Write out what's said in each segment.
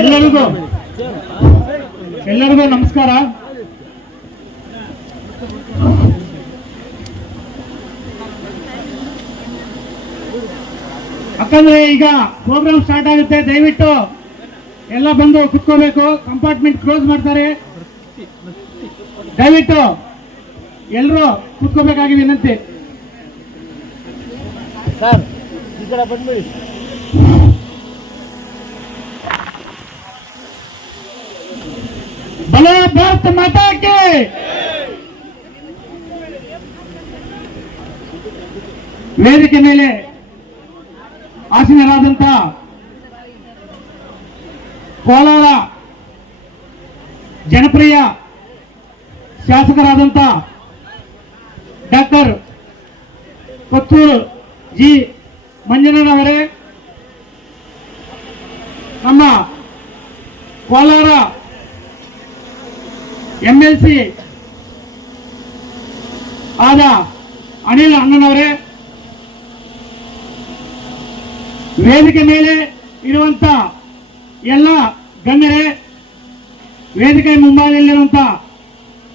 ಎಲ್ಲರಿಗೂ ಎಲ್ಲರಿಗೂ ನಮಸ್ಕಾರ. ಯಾಕಂದ್ರೆ ಈಗ ಪ್ರೋಗ್ರಾಮ್ ಸ್ಟಾರ್ಟ್ ಆಗುತ್ತೆ, ದಯವಿಟ್ಟು ಎಲ್ಲ ಬಂದು ಕುತ್ಕೋಬೇಕು. ಕಂಪಾರ್ಟ್ಮೆಂಟ್ ಕ್ಲೋಸ್ ಮಾಡ್ತಾರೆ. ದಯವಿಟ್ಟು ಎಲ್ಲರೂ ಕುತ್ಕೋಬೇಕಾಗಿ ವಿನಂತಿ. ಸರ್, ಈ ಕಡೆ ಬಂದ್ಬಿಡಿ. ಬಲ ಭಾರತ ಮಾತಾಕ್ಕೆ ವೇದಿಕೆ ಮೇಲೆ ಆಸೀನರಾದಂತ ಕೋಲಾರ ಜನಪ್ರಿಯ ಶಾಸಕರಾದಂತ ಡಾಕ್ಟರ್ ಕೊತ್ತೂರು ಜಿ. ಮಂಜಣ್ಣನವರೇ ನಮ್ಮ ಕೋಲಾರ ಎಂ ಎಲ್ ಸಿ ಆದ ಅನಿಲ್ ಅಣ್ಣನವರೇ, ವೇದಿಕೆ ಮೇಲೆ ಇರುವಂತ ಎಲ್ಲ ಗಣ್ಯರೇ, ವೇದಿಕೆ ಮುಂಭಾಗದಲ್ಲಿರುವಂತ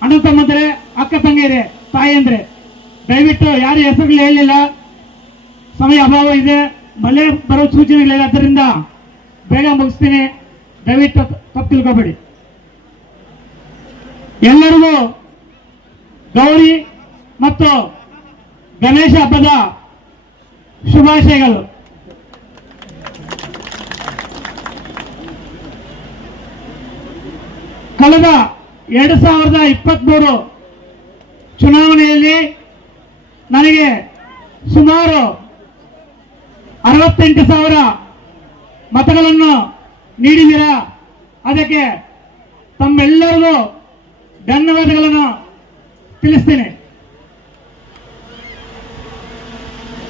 ಅಣ್ಣ ತಮ್ಮಂದರೆ, ಅಕ್ಕ ತಂಗಿಯರೇ ತಾಯಂದ್ರೆ ದಯವಿಟ್ಟು ಯಾರು ಹೆಸರುಗಳು ಹೇಳಲಿಲ್ಲ. ಸಮಯ ಅಭಾವ ಇದೆ. ಮಳೆ ಬರೋ ಸೂಚನೆಗಳಿಲ್ಲ. ಅದರಿಂದ ಬೇಗ ಮುಗಿಸ್ತೀನಿ. ದಯವಿಟ್ಟು ತಪ್ಪು ತಿಳ್ಕೊಬೇಡಿ. ಎಲ್ಲರಿಗೂ ಗೌರಿ ಮತ್ತು ಗಣೇಶ ಹಬ್ಬದ ಶುಭಾಶಯಗಳು. ಕಳೆದ ಎರಡು ಸಾವಿರದ ಇಪ್ಪತ್ಮೂರು ಚುನಾವಣೆಯಲ್ಲಿ ನನಗೆ ಸುಮಾರು ಅರವತ್ತೆಂಟು ಸಾವಿರ ಮತಗಳನ್ನು ನೀಡಿದ್ದೀರಾ? ಅದಕ್ಕೆ ತಮ್ಮೆಲ್ಲರಿಗೂ ಧನ್ಯವಾದಗಳನ್ನು ತಿಳಿಸ್ತೇನೆ.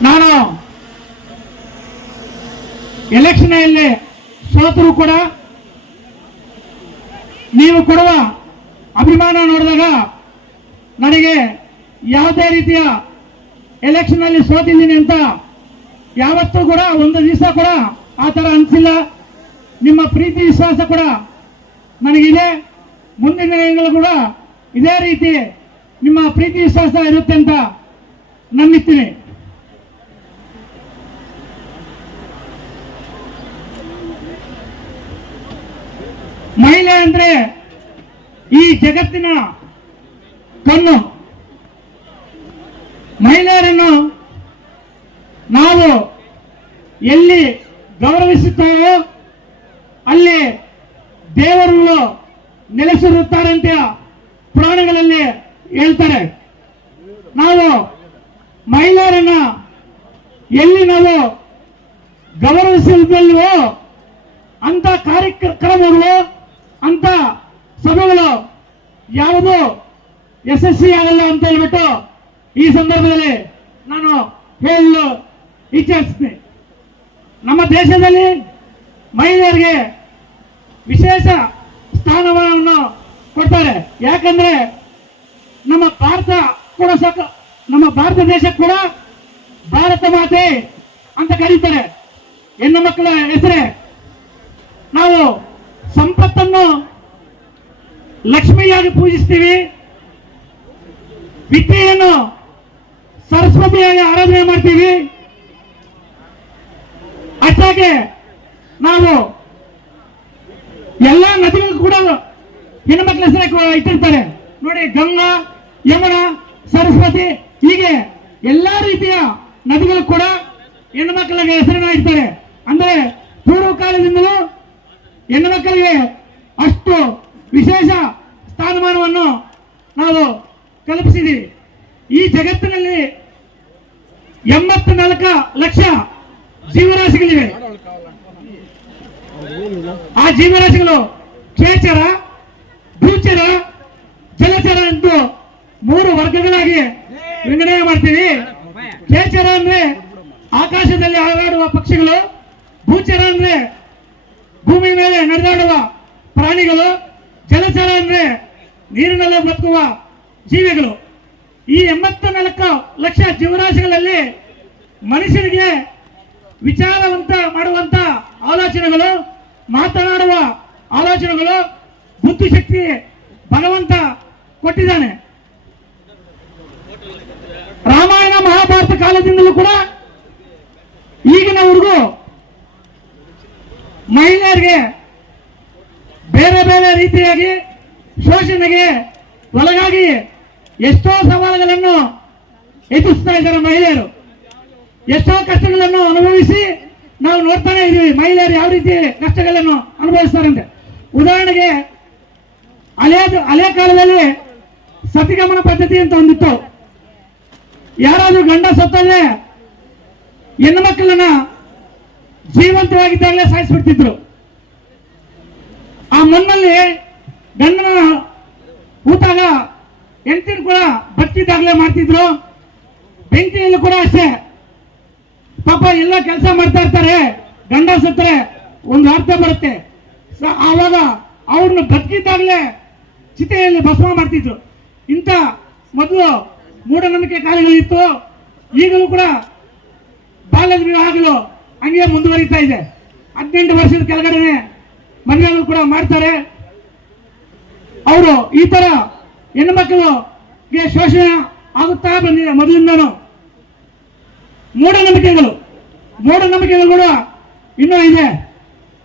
ನಾನು ಎಲೆಕ್ಷನಲ್ಲಿ ಸೋತರೂ ಕೂಡ ನೀವು ಕೊಡುವ ಅಭಿಮಾನ ನೋಡಿದಾಗ ನನಗೆ ಯಾವುದೇ ರೀತಿಯ ಎಲೆಕ್ಷನ್ ಅಲ್ಲಿ ಸೋತಿದ್ದೀನಿ ಅಂತ ಯಾವತ್ತೂ ಕೂಡ ಒಂದು ದಿವಸ ಕೂಡ ಆ ಥರ ಅನಿಸಿಲ್ಲ. ನಿಮ್ಮ ಪ್ರೀತಿ ವಿಶ್ವಾಸ ಕೂಡ ನನಗಿದೆ. ಮುಂದಿನ ದಿನಗಳು ಕೂಡ ಇದೇ ರೀತಿ ನಿಮ್ಮ ಪ್ರೀತಿ ವಿಶ್ವಾಸ ಇರುತ್ತೆ ಅಂತ ನಂಬಿತೀನಿ ಮಹಿಳೆ ಅಂದ್ರೆ ಈ ಜಗತ್ತಿನ ಕಣ್ಣು. ಮಹಿಳೆಯರನ್ನು ನಾವು ಎಲ್ಲಿ ಗೌರವಿಸುತ್ತೇವೋ ಅಲ್ಲಿ ದೇವರುಗಳು ನೆಲೆಸಿರುತ್ತಾರೆ ಅಂತ ಪುರಾಣಗಳಲ್ಲಿ ಹೇಳ್ತಾರೆ. ನಾವು ಮಹಿಳೆಯರನ್ನ ಎಲ್ಲಿ ನಾವು ಗೌರವಿಸಿಲ್ವೋ ಅಂತ ಕಾರ್ಯಕ್ರಮಗಳು, ಅಂತ ಸಭೆಗಳು ಯಾವುದು ಯಶಸ್ವಿ ಆಗಲ್ಲ ಅಂತ ಹೇಳ್ಬಿಟ್ಟು ಈ ಸಂದರ್ಭದಲ್ಲಿ ನಾನು ಹೇಳಲು ಇಚ್ಛಿಸ್ತೀನಿ. ನಮ್ಮ ದೇಶದಲ್ಲಿ ಮಹಿಳೆಯರಿಗೆ ವಿಶೇಷ ಸ್ಥಾನಮಾನವನ್ನು ಕೊಡ್ತಾರೆ. ಯಾಕಂದ್ರೆ ನಮ್ಮ ಭಾರತ ಕೂಡ ಸಾಕ, ನಮ್ಮ ಭಾರತ ದೇಶ ಕೂಡ ಭಾರತ ಮಾತೆ ಅಂತ ಕರೀತಾರೆ. ಹೆಣ್ಣು ಮಕ್ಕಳ ಹೆಸರೇ, ನಾವು ಸಂಪತ್ತನ್ನು ಲಕ್ಷ್ಮಿಯಾಗಿ ಪೂಜಿಸ್ತೀವಿ. ವಿದ್ಯೆಯನ್ನು ಸರಸ್ವತಿಯಾಗಿ ಆರಾಧನೆ ಮಾಡ್ತೀವಿ. ಅಷ್ಟಾಗೆ ನಾವು ಎಲ್ಲ ನದಿಗಳು ಕೂಡ ಹೆಣ್ಮಕ್ಳ ಹೆಸರೇ ಇಟ್ಟಿರ್ತಾರೆ. ನೋಡಿ ಗಂಗಾ, ಯಮುನಾ, ಸರಸ್ವತಿ, ಹೀಗೆ ಎಲ್ಲಾ ರೀತಿಯ ನದಿಗಳು ಕೂಡ ಹೆಣ್ಣು ಮಕ್ಕಳಿಗೆ ಹೆಸರನ್ನ ಇಡ್ತಾರೆ. ಅಂದ್ರೆ ಪೂರ್ವ ಕಾಲದಿಂದಲೂ ಹೆಣ್ಣು ಮಕ್ಕಳಿಗೆ ಅಷ್ಟು ವಿಶೇಷ ಸ್ಥಾನಮಾನವನ್ನು ನಾವು ಕಲ್ಪಿಸಿದ್ದೀವಿ ಈ ಜಗತ್ತಿನಲ್ಲಿ ಎಂಬತ್ತ ನಾಲ್ಕು ಲಕ್ಷ ಜೀವರಾಶಿಗಳಿವೆ. ಆ ಜೀವರಾಶಿಗಳು ಕೇಚರ ಭೂಚರ, ಜಲಚರ ಎಂದು ಮೂರು ವರ್ಗಗಳಾಗಿ ವಿಂಗಡಣೆ ಮಾಡ್ತೀವಿ. ಕೇಚರ ಅಂದ್ರೆ ಆಕಾಶದಲ್ಲಿ ಹಾರಾಡುವ ಪಕ್ಷಿಗಳು, ಭೂಚರ ಅಂದ್ರೆ ಭೂಮಿ ಮೇಲೆ ನಡೆದಾಡುವ ಪ್ರಾಣಿಗಳು, ಜಲಚರ ಅಂದ್ರೆ ನೀರಿನಲ್ಲಿ ಬದುಕುವ ಜೀವಿಗಳು. ಈ ಎಂಬತ್ತ ನಾಲ್ಕು ಲಕ್ಷ ಜೀವರಾಶಿಗಳಲ್ಲಿ ಮನುಷ್ಯರಿಗೆ ವಿಚಾರವಂತ ಮಾಡುವಂತ ಆಲೋಚನೆಗಳು ಮಾತನಾಡುವ ಆಲೋಚನೆಗಳು ಬುದ್ಧಿಶಕ್ತಿ ಭಗವಂತ ಕೊಟ್ಟಿದ್ದಾನೆ. ರಾಮಾಯಣ ಮಹಾಭಾರತ ಕಾಲದಿಂದಲೂ ಕೂಡ ಈಗಿನವರೆಗೂ ಮಹಿಳೆಯರಿಗೆ ಬೇರೆ ಬೇರೆ ರೀತಿಯಾಗಿ ಶೋಷಣೆಗೆ ಒಳಗಾಗಿ ಎಷ್ಟೋ ಸವಾಲುಗಳನ್ನು ಎದುರಿಸ್ತಾ ಇದ್ದಾರೆ ಮಹಿಳೆಯರು. ಎಷ್ಟೋ ಕಷ್ಟಗಳನ್ನು ಅನುಭವಿಸಿ ನಾವು ನೋಡ್ತಾನೆ ಇದೀವಿ. ಮಹಿಳೆಯರು ಯಾವ ರೀತಿ ಕಷ್ಟಗಳನ್ನು ಅನುಭವಿಸ್ತಾರಂತೆ. ಉದಾಹರಣೆಗೆ ಹಳೆಯ ಹಳೆ ಕಾಲದಲ್ಲಿ ಸತಿಗಮನ ಪದ್ಧತಿ ಅಂತ ಒಂದಿತ್ತು. ಯಾರಾದ್ರೂ ಗಂಡ ಸತ್ತಲ್ಲೇ ಹೆಣ್ಣು ಮಕ್ಕಳನ್ನ ಜೀವಂತವಾಗಿದ್ದಾಗಲೇ ಸಾಯಿಸ್ಬಿಡ್ತಿದ್ರು. ಆ ಮಣ್ಣಲ್ಲಿ ಗಂಡನ ಊತಾಗ ಹೆಂಡತಿನ ಕೂಡ ಬಚ್ಚಿದ್ದಾಗಲೇ ಮಾಡ್ತಿದ್ರು. ಬೆಂಕಿಯಲ್ಲೂ ಕೂಡ ಅಷ್ಟೇ. ಪಾಪ ಎಲ್ಲ ಕೆಲಸ ಮಾಡ್ತಾ ಇರ್ತಾರೆ. ಗಂಡ ಸತ್ತರೆ ಒಂದು ಅರ್ಥ ಬರುತ್ತೆ. ಸೊ ಆವಾಗ ಅವ್ರನ್ನ ಬದುಕಿದ್ದಾಗಲೇ ಚಿತೆಯಲ್ಲಿ ಭಸ್ಮ ಮಾಡ್ತಿದ್ರು. ಇಂಥ ಮೊದಲು ಮೂಢನಂಬಿಕೆ ಕಾಲಗಳಿತ್ತು ಈಗಲೂ ಕೂಡ ಬಾಲ್ಯದ ವಿವಾಹಗಳು ಹಂಗೆ ಮುಂದುವರಿತಾ ಇದೆ. ಹದಿನೆಂಟು ವರ್ಷದ ಕೆಳಗಡೆನೆ ಮನೆಯಲ್ಲೂ ಕೂಡ ಮಾಡ್ತಾರೆ. ಅವರು ಈ ತರ ಹೆಣ್ಣುಮಕ್ಕಳಿಗೆ ಶೋಷಣೆ ಆಗುತ್ತಾ ಬಂದಿದೆ ಮೊದಲಿಂದನೂ. ಮೂಢನಂಬಿಕೆಗಳು. ಮೂಢನಂಬಿಕೆಗಳು ಕೂಡ ಇನ್ನೂ ಇದೆ.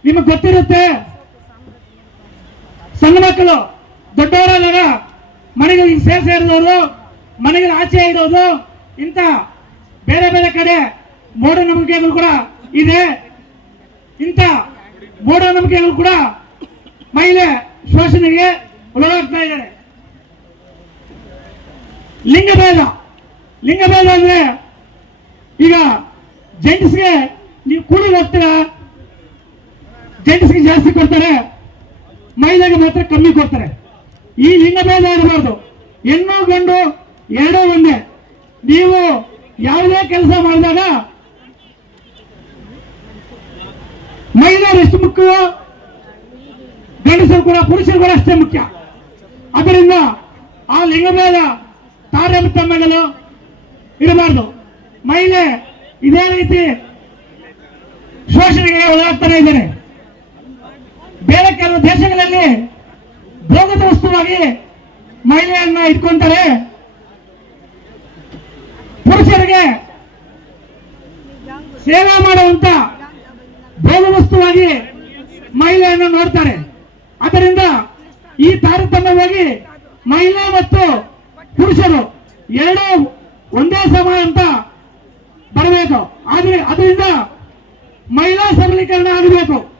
ನಿಮಗೆ ಗೊತ್ತಿರುತ್ತೆ, ಸಣ್ಣ ಮಕ್ಕಳು ದೊಡ್ಡವರಾದಾಗ ಮನೆಗಳಿಗೆ ಸೇರ್ ಸೇರಿದವರು ಮನೆಗೆ ಆಚೆ ಇರೋದು, ಇಂಥ ಬೇರೆ ಬೇರೆ ಕಡೆ ಮೂಢನಂಬಿಕೆಗಳು ಕೂಡ ಇದೆ. ಇಂಥ ಮೂಢನಂಬಿಕೆಗಳು ಕೂಡ ಮಹಿಳೆ ಶೋಷಣೆಗೆ ಒಳಗಾಗ್ತಾ ಇದ್ದಾರೆ. ಲಿಂಗಭೇದ ಲಿಂಗಭೇದ ಅಂದ್ರೆ ಈಗ ಜೆಂಟ್ಸ್ಗೆ ನೀವು ಕೂಲಿ ಹೋಗ್ತೀರಾ? ಜೆಂಟ್ಸ್ಗೆ ಜಾಸ್ತಿ ಕೊಡ್ತಾರೆ. ಮಹಿಳೆಗೆ ಮಾತ್ರ ಕಮ್ಮಿ ಕೊಡ್ತಾರೆ. ಈ ಲಿಂಗಭೇದ ಇರಬಾರ್ದು. ಹೆಣ್ಣು, ಗಂಡು ಎರಡೂ ಒಂದೇ. ನೀವು ಯಾವುದೇ ಕೆಲಸ ಮಾಡಿದಾಗ ಮಹಿಳೆಯರು ಎಷ್ಟು ಮುಖ್ಯವೋ, ಗಂಡಸರು ಕೂಡ, ಪುರುಷರು ಕೂಡ ಅಷ್ಟೇ ಮುಖ್ಯ. ಅದರಿಂದ ಆ ಲಿಂಗಭೇದ ತಾರತಮ್ಯಗಳು ಇರಬಾರ್ದು. ಮಹಿಳೆ ಇದೇ ರೀತಿ ಶೋಷಣೆಗೆ ಒಳಗಾಗ್ತಾನೆ ಇದ್ದಾರೆ. ಬೇರೆ ಕೆಲವು ದೇಶಗಳಲ್ಲಿ ಭೋಗದ ವಸ್ತುವಾಗಿ ಮಹಿಳೆಯನ್ನ ಇಟ್ಕೊಂತಾರೆ. ಪುರುಷರಿಗೆ ಸೇವಾ ಮಾಡುವಂತ ಭೋಗ ವಸ್ತುವಾಗಿ ಮಹಿಳೆಯನ್ನು ನೋಡ್ತಾರೆ. ಅದರಿಂದ ಈ ತಾರತಮ್ಯವಾಗಿ ಮಹಿಳೆ ಮತ್ತು ಪುರುಷರು ಎರಡೂ ಒಂದೇ ಸಮ ಅಂತ ಬರಬೇಕು. ಆದ್ರೆ ಅದರಿಂದ ಮಹಿಳಾ ಸಬಲೀಕರಣ ಆಗಬೇಕು.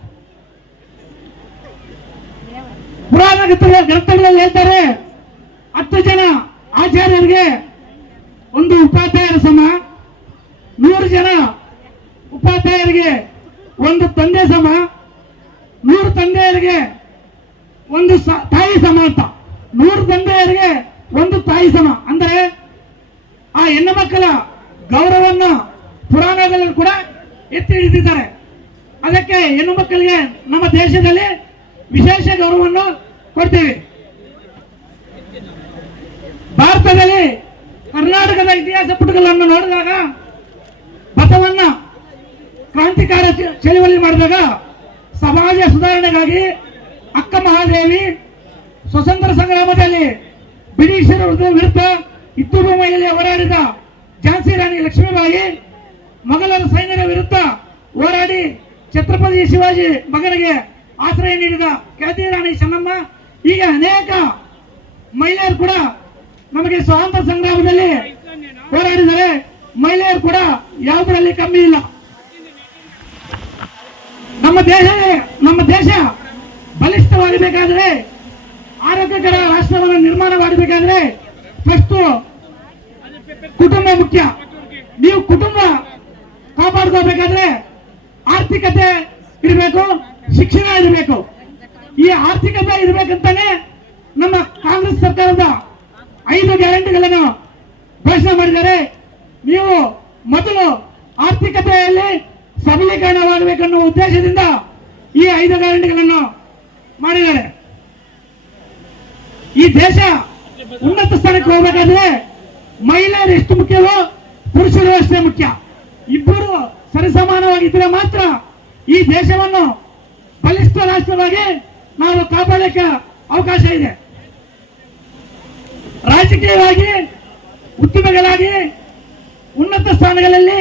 ಪುರಾಣ ಗ್ರಂಥ- ಗ್ರಂಥಗಳಲ್ಲಿ ಹೇಳ್ತಾರೆ, ಹತ್ತು ಜನ ಆಚಾರ್ಯರಿಗೆ ಒಂದು ಉಪಾಧ್ಯಾಯರ ಸಮ, ನೂರು ಜನ ಉಪಾಧ್ಯಾಯರಿಗೆ ಒಂದು ತಂದೆ ಸಮ, ನೂರು ತಂದೆಯರಿಗೆ ಒಂದು ತಾಯಿ ಸಮ ಅಂತ. ನೂರು ತಂದೆಯರಿಗೆ ಒಂದು ತಾಯಿ ಸಮ. ಅಂದ್ರೆ ಆ ಹೆಣ್ಣು ಮಕ್ಕಳ ಗೌರವವನ್ನು ಪುರಾಣದಲ್ಲಿ ಕೂಡ ಎತ್ತಿ ಹಿಡಿದಿದ್ದಾರೆ. ಅದಕ್ಕೆ ಹೆಣ್ಣು ಮಕ್ಕಳಿಗೆ ನಮ್ಮ ದೇಶದಲ್ಲಿ ವಿಶೇಷ ಗೌರವವನ್ನು ಕೊಡ್ತೇವೆ. ಭಾರತದಲ್ಲಿ ಕರ್ನಾಟಕದ ಇತಿಹಾಸ ಪುಟಗಳನ್ನು ನೋಡಿದಾಗ, ಬಸವಣ್ಣ ಕ್ರಾಂತಿಕಾರ ಚಳುವಳಿ ಚಳವಳಿ ಮಾಡಿದಾಗ ಸಮಾಜ ಸುಧಾರಣೆಗಾಗಿ ಅಕ್ಕ ಮಹಾದೇವಿ ಸ್ವತಂತ್ರ ಸಂಗ್ರಾಮದಲ್ಲಿ ಬ್ರಿಟಿಷರ ವಿರುದ್ಧ ಇತ್ತೂರು ಮಹಿಳೆ ಹೋರಾಡಿದ ಝಾನ್ಸಿ ರಾಣಿ ಲಕ್ಷ್ಮೀಬಾಯಿ ಮೊಘಲರ ಸೈನ್ಯರ ವಿರುದ್ಧ ಹೋರಾಡಿ ಛತ್ರಪತಿ ಶಿವಾಜಿ ಮಗನಿಗೆ ಆಶ್ರಯ ನೀಡಿದ ಖ್ಯಾತಿ ರಾಣಿ ಚೆನ್ನಮ್ಮ. ಈಗ ಅನೇಕ ಮಹಿಳೆಯರು ಕೂಡ ನಮಗೆ ಸ್ವಾತಂತ್ರ್ಯ ಸಂಗ್ರಾಮದಲ್ಲಿ ಹೋರಾಡಿದರೆ ಮಹಿಳೆಯರು ಕೂಡ ಯಾವುದರಲ್ಲಿ ಕಮ್ಮಿ ಇಲ್ಲ. ನಮ್ಮ ದೇಶ ನಮ್ಮ ದೇಶ ಬಲಿಷ್ಠವಾಗಬೇಕಾದ್ರೆ ಆರೋಗ್ಯಕರ ರಾಷ್ಟ್ರವನ್ನು ನಿರ್ಮಾಣ ಮಾಡಬೇಕಾದ್ರೆ ಫಸ್ಟ್ ಕುಟುಂಬ ಮುಖ್ಯ. ನೀವು ಕುಟುಂಬ ಕಾಪಾಡ್ಕೋಬೇಕಾದ್ರೆ ಆರ್ಥಿಕತೆ ಇರಬೇಕು, ಶಿಕ್ಷಣ ಇರಬೇಕು. ಈ ಆರ್ಥಿಕತೆ ಇರಬೇಕಂತಾನೆ ನಮ್ಮ ಕಾಂಗ್ರೆಸ್ ಸರ್ಕಾರದ ಐದು ಗ್ಯಾರಂಟಿಗಳನ್ನು ಘೋಷಣೆ ಮಾಡಿದ್ದಾರೆ. ನೀವು ಮೊದಲು ಆರ್ಥಿಕತೆಯಲ್ಲಿ ಸಬಲೀಕರಣವಾಗಬೇಕನ್ನೋ ಉದ್ದೇಶದಿಂದ ಈ ಐದು ಗ್ಯಾರಂಟಿಗಳನ್ನು ಮಾಡಿದ್ದಾರೆ. ಈ ದೇಶ ಉನ್ನತ ಸ್ಥಾನಕ್ಕೆ ಹೋಗಬೇಕಾದ್ರೆ ಮಹಿಳೆಯರು ಎಷ್ಟು ಮುಖ್ಯವೋ ಪುರುಷರು ಅಷ್ಟೇ ಮುಖ್ಯ. ಇಬ್ಬರು ಸರಿಸಮಾನವಾಗಿದ್ರೆ ಮಾತ್ರ ಈ ದೇಶವನ್ನು ಬಲಿಷ್ಠ ರಾಷ್ಟ್ರವಾಗಿ ನಾವು ಕಾಪಾಡಲಿಕ್ಕೆ ಅವಕಾಶ ಇದೆ. ರಾಜಕೀಯವಾಗಿ ಉದ್ಯಮಿಗಳಾಗಿ ಉನ್ನತ ಸ್ಥಾನಗಳಲ್ಲಿ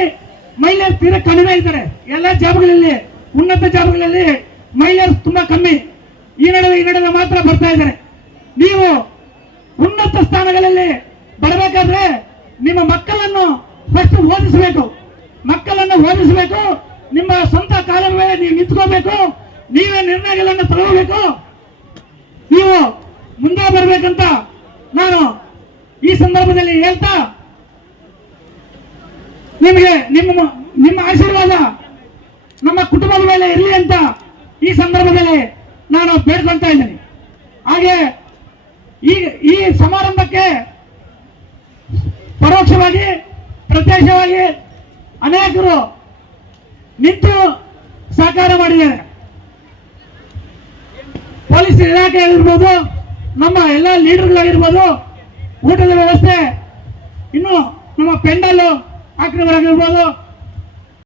ಮಹಿಳೆಯರು ತೀರಾ ಕಡಿಮೆ ಇದ್ದಾರೆ. ಎಲ್ಲ ಜಾಬ್ಗಳಲ್ಲಿ, ಉನ್ನತ ಜಾಬ್ಗಳಲ್ಲಿ ಮಹಿಳೆಯರು ತುಂಬಾ ಕಮ್ಮಿ. ಈ ನಡುವೆ ಈ ನಡುವೆ ಮಾತ್ರ ಬರ್ತಾ ಇದ್ದಾರೆ. ನೀವು ಉನ್ನತ ಸ್ಥಾನಗಳಲ್ಲಿ ಬರಬೇಕಾದ್ರೆ ನಿಮ್ಮ ಮಕ್ಕಳನ್ನು ಫಸ್ಟ್ ಓದಿಸಬೇಕು. ಮಕ್ಕಳನ್ನು ಓದಿಸಬೇಕು. ನಿಮ್ಮ ಸ್ವಂತ ಕಾಲ ಮೇಲೆ ನೀವು ನಿಂತ್ಕೋಬೇಕು. ನೀವೇ ನಿರ್ಣಯಗಳನ್ನು ತಗೋಬೇಕು. ನೀವು ಮುಂದೆ ಬರಬೇಕಂತ ನಾನು ಈ ಸಂದರ್ಭದಲ್ಲಿ ಹೇಳ್ತಾ ನಿಮಗೆ ನಿಮ್ಮ ನಿಮ್ಮ ಆಶೀರ್ವಾದ ನಮ್ಮ ಕುಟುಂಬದ ಮೇಲೆ ಇರಲಿ ಅಂತ ಈ ಸಂದರ್ಭದಲ್ಲಿ ನಾನು ಬೇಡ್ಕೊಳ್ತಾ ಇದ್ದೀನಿ. ಹಾಗೆ ಈ ಈ ಸಮಾರಂಭಕ್ಕೆ ಪರೋಕ್ಷವಾಗಿ ಪ್ರತ್ಯಕ್ಷವಾಗಿ ಅನೇಕರು ನಿಂತು ಸಹಕಾರ ಮಾಡಿದ್ದಾರೆ. ಪೊಲೀಸ್ ಇಲಾಖೆ ಆಗಿರ್ಬೋದು, ನಮ್ಮ ಎಲ್ಲ ಲೀಡರ್ಗಳಾಗಿರ್ಬೋದು, ಊಟದ ವ್ಯವಸ್ಥೆ, ಇನ್ನು ನಮ್ಮ ಪೆಂಡಲ್ ಹಾಕಿದವರಾಗಿರ್ಬೋದು